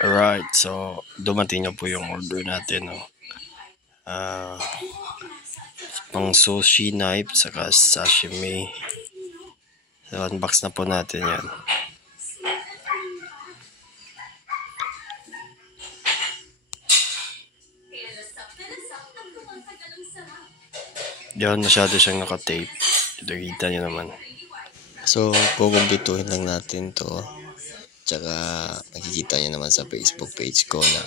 Alright, so dumating na po yung order natin, no? Pang sushi knife saka sashimi. So, unbox na po natin yan. Yan, masyado siyang naka-tape. Ito, kita nyo naman. So, kukumpituhin lang natin to. Tsaka, nakikita nyo naman sa Facebook page ko na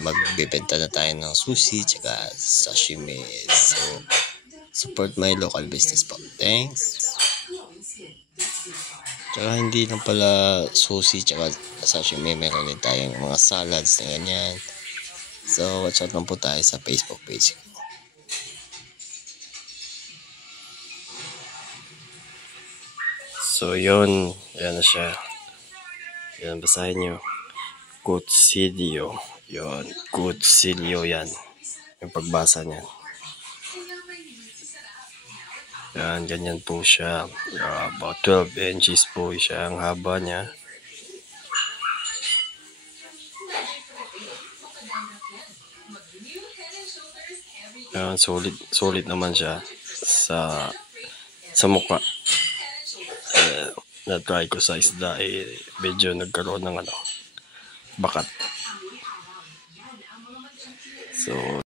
magbibenta na tayo ng sushi tsaka sashimi. So, support my local business po. Thanks! Tsaka hindi lang pala sushi tsaka sashimi, meron din tayong mga salads na ganyan. So, watch out lang po tayo sa Facebook page ko. So, yun. Ayan na siya. Yan, basahin nyo. Kutsilyo. Yun. Kutsilyo yan. Yung pagbasa niyan. Yan, ganyan po siya. About 12 inches po siya ang haba niya. Yan, solid naman siya sa mukha. Na-try ko sa isda, medyo nagkaroon ng bakat. So,